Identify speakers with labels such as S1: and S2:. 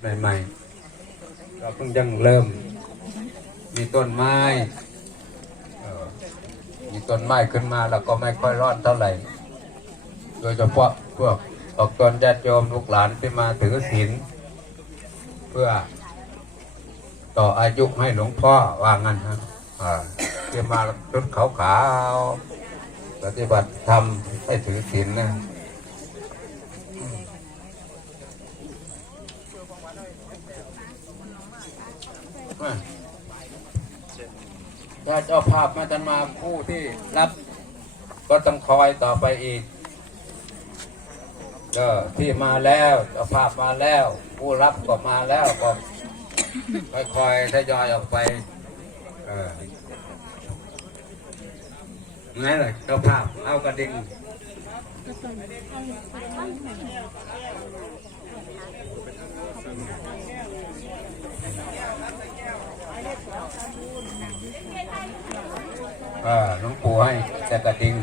S1: ใหม่ๆ เราเพิ่งยังเริ่ม มีต้นไม้มีต้นไม้ขึ้นมาแล้วก็ไม่ค่อยร้อนเท่าไหร่ โดยเฉพาะพวกออกตนญาติโยมลูกหลานที่มาถือศีลเพื่อต่ออายุให้หลวงพ่อว่างั้นฮะอ่าที่มาชุดขาวๆปฏิบัติธรรมให้ถือศีลนะ ถ้าเจ้าภาพมาจะมาผู้ที่รับก็ต้องคอยต่อไปอีกก็ที่มาแล้วเจ้าภาพมาแล้ว ผู้รับก็มาแล้วก็ค่อยๆทยอยออกไปเออไงล่ะเจ้าภาพเอากระดิ่ง เออหลวงปู่ให้แต่กระดิ่ง